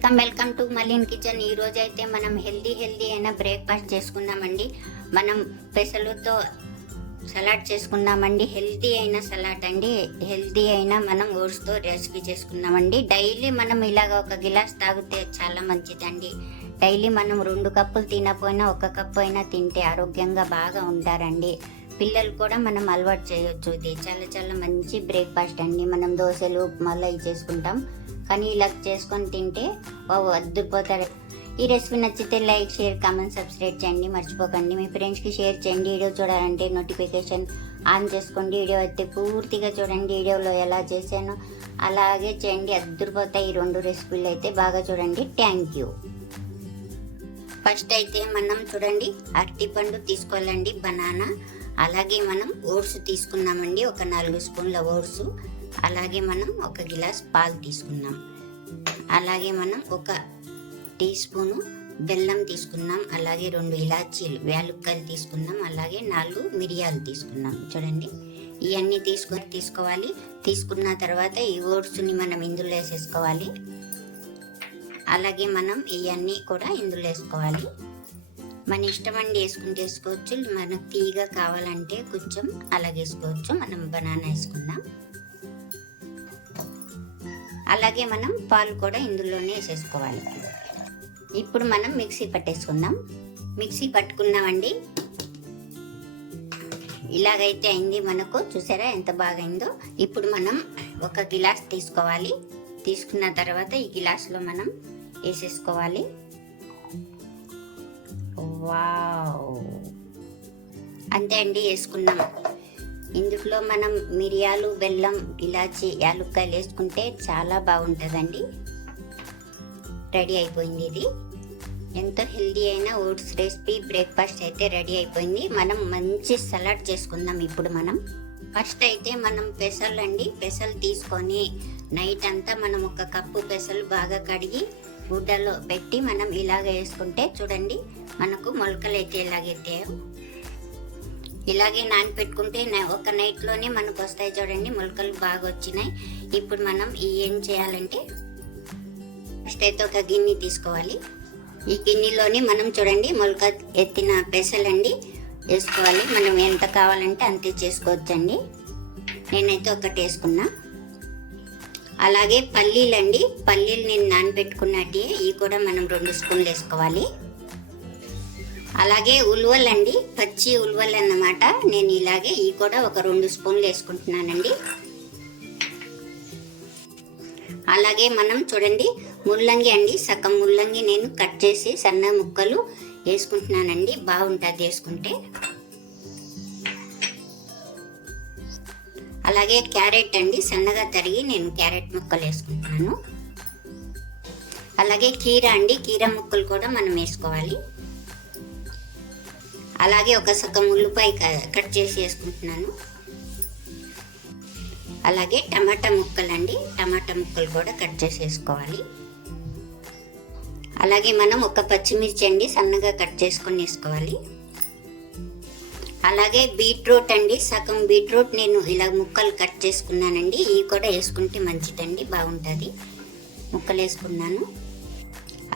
Welcome welcome to Malin kitchen. ఈ రోజు అయితే మనం హెల్దీ హెల్దీ అయిన బ్రేక్ఫాస్ట్ చేసుకుందామండి. మనం పెసలుతో సలాడ్ చేసుకుందామండి. హెల్దీ అయిన సలాడ్ అండి. హెల్దీ అయిన మనం ఓట్స్తో రెసిపీ చేసుకుందామండి. డైలీ మనం ఇలాగ ఒక గిలాస్ తాగితే చాలా మంచిదండి. డైలీ మనం రెండు కప్పులు తినపోయినా ఒక కప్పు అయినా తింటే ఆరోగ్యంగా బాగా ఉంటారండి. పిల్లలు కూడా మనం అలవాటు చేయొచ్చు. ఇది చాలా చాలా మంచి బ్రేక్ఫాస్ట్ అండి. మనం దోశలు ఉప్మాలు అవి చేసుకుంటాం. కానీ ఇలా చేసుకొని తింటే అద్దుపోతారు ఈ రెసిపీ నచ్చితే లైక్ షేర్ కామెంట్ సబ్స్క్రైబ్ చేయండి. మర్చిపోకండి. మీ ఫ్రెండ్స్కి షేర్ చేయండి. వీడియో చూడాలంటే నోటిఫికేషన్ ఆన్ చేసుకోండి. వీడియో అయితే పూర్తిగా చూడండి. వీడియోలో ఎలా చేశానో అలాగే చేయండి. అద్దరిపోతాయి ఈ రెండు రెసిపీలు అయితే బాగా చూడండి. థ్యాంక్ యూ ఫస్ట్ అయితే మనం చూడండి. అరటిపండు తీసుకోవాలండి. బనానా. అలాగే మనం ఓట్స్ తీసుకున్నామండి ఒక నాలుగు స్పూన్ల ఓట్స్. అలాగే మనం ఒక గిలాస్ పాలు తీసుకున్నాం. అలాగే మనం ఒక టీ స్పూను బెల్లం తీసుకున్నాం అలాగే రెండు ఇలాచీలు వేలుక్కలు తీసుకున్నాం అలాగే నాలుగు మిరియాలు తీసుకున్నాం. చూడండి ఇవన్నీ తీసుకొని తీసుకోవాలి. తీసుకున్న తర్వాత ఈ ఓట్స్ని మనం ఇందులో వేసేసుకోవాలి. అలాగే మనం ఇవన్నీ కూడా ఇందులో వేసుకోవాలి. మన ఇష్టం అండి వేసుకుంటే వేసుకోవచ్చు. మనకు తీగ కావాలంటే కొంచెం అలాగే వేసుకోవచ్చు మనం బనానా వేసుకుందాం. అలాగే మనం పాలు కూడా ఇందులోనే వేసేసుకోవాలి. ఇప్పుడు మనం మిక్సీ పట్టేసుకుందాం. మిక్సీ పట్టుకున్నామండి. ఇలాగైతే అయింది మనకు. చూసారా ఎంత బాగా అయిందో ఇప్పుడు మనం ఒక గిలాస్ తీసుకోవాలి. తీసుకున్న తర్వాత ఈ గిలాస్లో మనం వేసేసుకోవాలి. వావ్. అంతే అండి వేసుకున్నాం ఇందులో మనం మిరియాలు బెల్లం ఇలాచి యాలుక్కాయలు వేసుకుంటే చాలా బాగుంటుందండి. రెడీ అయిపోయింది ఇది. ఎంతో హెల్దీ అయిన ఓట్స్ రెసిపీ బ్రేక్ఫాస్ట్ అయితే రెడీ అయిపోయింది. మనం మంచి సలాడ్ చేసుకుందాం ఇప్పుడు మనం. ఫస్ట్ అయితే మనం పెసలు అండి పెసలు తీసుకొని నైట్ అంతా మనం ఒక కప్పు పెసలు బాగా కడిగి గుడ్డలో పెట్టి మనం ఇలాగ వేసుకుంటే చూడండి మనకు మొలకలు అయితే ఇలాగైతే ఇలాగే నానపెట్టుకుంటే ఒక నైట్లోనే మనకు వస్తాయి చూడండి మొలకలు బాగా వచ్చినాయి ఇప్పుడు మనం ఏం చేయాలంటే ఫస్ట్ అయితే ఒక గిన్నె తీసుకోవాలి. ఈ గిన్నెలోని మనం చూడండి మొలక ఎత్తిన పెసలండి వేసుకోవాలి. మనం ఎంత కావాలంటే అంతే చేసుకోవచ్చండి. నేనైతే ఒకటి వేసుకున్నా. అలాగే పల్లీలండి పల్లీలు నేను నానబెట్టుకున్నట్టే ఇవి కూడా మనం రెండు స్పూన్లు వేసుకోవాలి. అలాగే ఉలువలండి పచ్చి ఉలువలు అన్నమాట. నేను ఇలాగే ఇవి కూడా ఒక రెండు స్పూన్లు వేసుకుంటున్నానండి. అలాగే మనం చూడండి ముల్లంగి అండి సగం ముల్లంగి నేను కట్ చేసి సన్న ముక్కలు వేసుకుంటున్నానండి. బాగుంటుంది వేసుకుంటే. అలాగే క్యారెట్ అండి సన్నగా తరిగి నేను క్యారెట్ ముక్కలు వేసుకుంటున్నాను. అలాగే కీర అండి కీర ముక్కలు కూడా మనం వేసుకోవాలి. అలాగే ఒక సగం ఉల్లిపాయ కట్ చేసి వేసుకుంటున్నాను. అలాగే టమాటా ముక్కలు అండి టమాటా ముక్కలు కూడా కట్ చేసి వేసుకోవాలి. అలాగే మనం ఒక పచ్చిమిర్చి అండి సన్నగా కట్ చేసుకొని వేసుకోవాలి. అలాగే బీట్రూట్ అండి. సగం బీట్రూట్ నేను ఇలా ముక్కలు కట్ చేసుకున్నానండి. ఇవి కూడా వేసుకుంటే మంచిదండి బాగుంటుంది. ముక్కలు వేసుకున్నాను.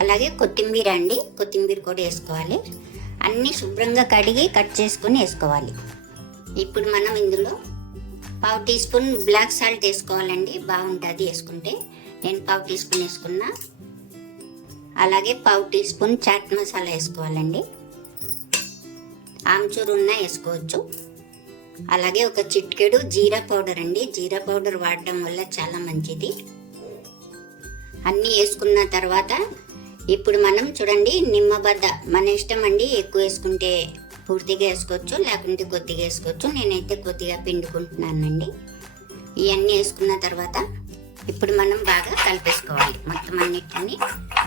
అలాగే కొత్తిమీర అండి. కొత్తిమీర కూడా వేసుకోవాలి. అన్నీ శుభ్రంగా కడిగి కట్ చేసుకుని వేసుకోవాలి. ఇప్పుడు మనం ఇందులో పావు టీ స్పూన్ బ్లాక్ సాల్ట్ వేసుకోవాలండి. బాగుంటుంది వేసుకుంటే. నేను పావు టీ స్పూన్ వేసుకున్నా. అలాగే పావు టీ స్పూన్ చాట్ మసాలా వేసుకోవాలండి. ఆమ్చూరు ఉన్న వేసుకోవచ్చు. అలాగే ఒక చిట్కెడు జీరా పౌడర్ అండి. జీరా పౌడర్ వాడడం వల్ల చాలా మంచిది. అన్నీ వేసుకున్న తర్వాత ఇప్పుడు మనం చూడండి నిమ్మబద్ద. మన ఇష్టం అండి ఎక్కువ వేసుకుంటే పూర్తిగా వేసుకోవచ్చు లేకుంటే కొద్దిగా వేసుకోవచ్చు. నేనైతే కొద్దిగా పిండుకుంటున్నానండి. ఇవన్నీ వేసుకున్న తర్వాత ఇప్పుడు మనం బాగా కలిపేసుకోవాలి. మొత్తం అన్నిటిని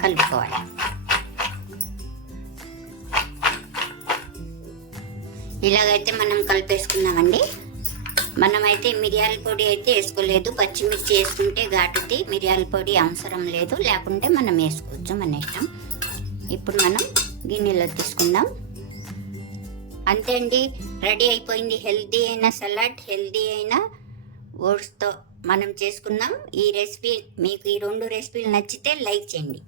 కలుపుకోవాలి. ఇలాగైతే మనం కలిపేసుకున్నామండి. మనమైతే మిరియాల పొడి అయితే వేసుకోలేదు. పచ్చిమిర్చి వేసుకుంటే ఘాటుది. మిరియాల పొడి అవసరం లేదు. లేకుంటే మనం వేసుకోవచ్చు మన ఇష్టం. ఇప్పుడు మనం గిన్నెలో తీసుకుందాం. అంతే అండి. రెడీ అయిపోయింది. హెల్తీ అయిన సలాడ్ హెల్తీ అయిన ఓట్స్తో మనం చేసుకున్నాం ఈ రెసిపీ మీకు ఈ రెండు రెసిపీలు నచ్చితే లైక్ చేయండి.